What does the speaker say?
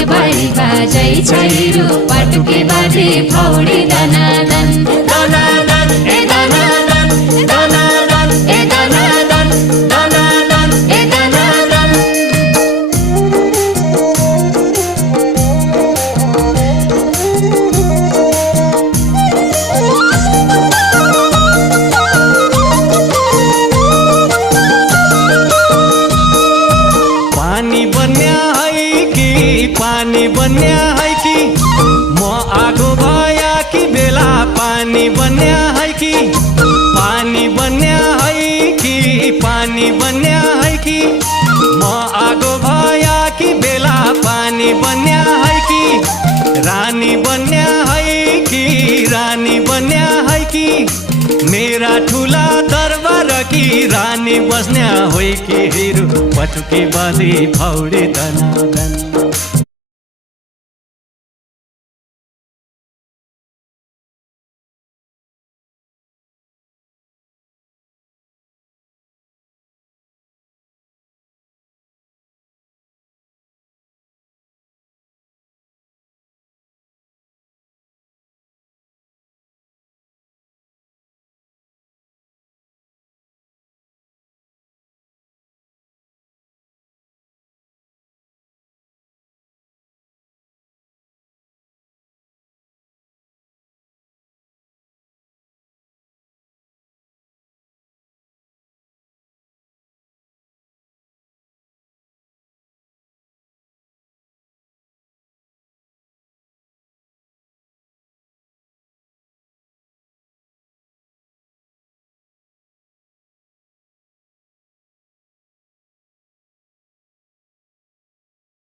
एक बारी बाजै छैरु पटुके बाजे फौडी दनादन दनादन ए दनादन दनादन ए दनादन दनादन ए दनादन। पानी बन्या है कि पानी बन्या है कि म आगो भया कि बेला पानी बन्या है कि पानी बन्या है कि पानी बन्या है कि म आगो भया कि बेला पानी बन्या है कि रानी बन्या है कि रानी बन्या है कि मेरा ठुला दरबार की रानी बस्न्या होइ कि हिरो पटुके बाली फौडी दनादन।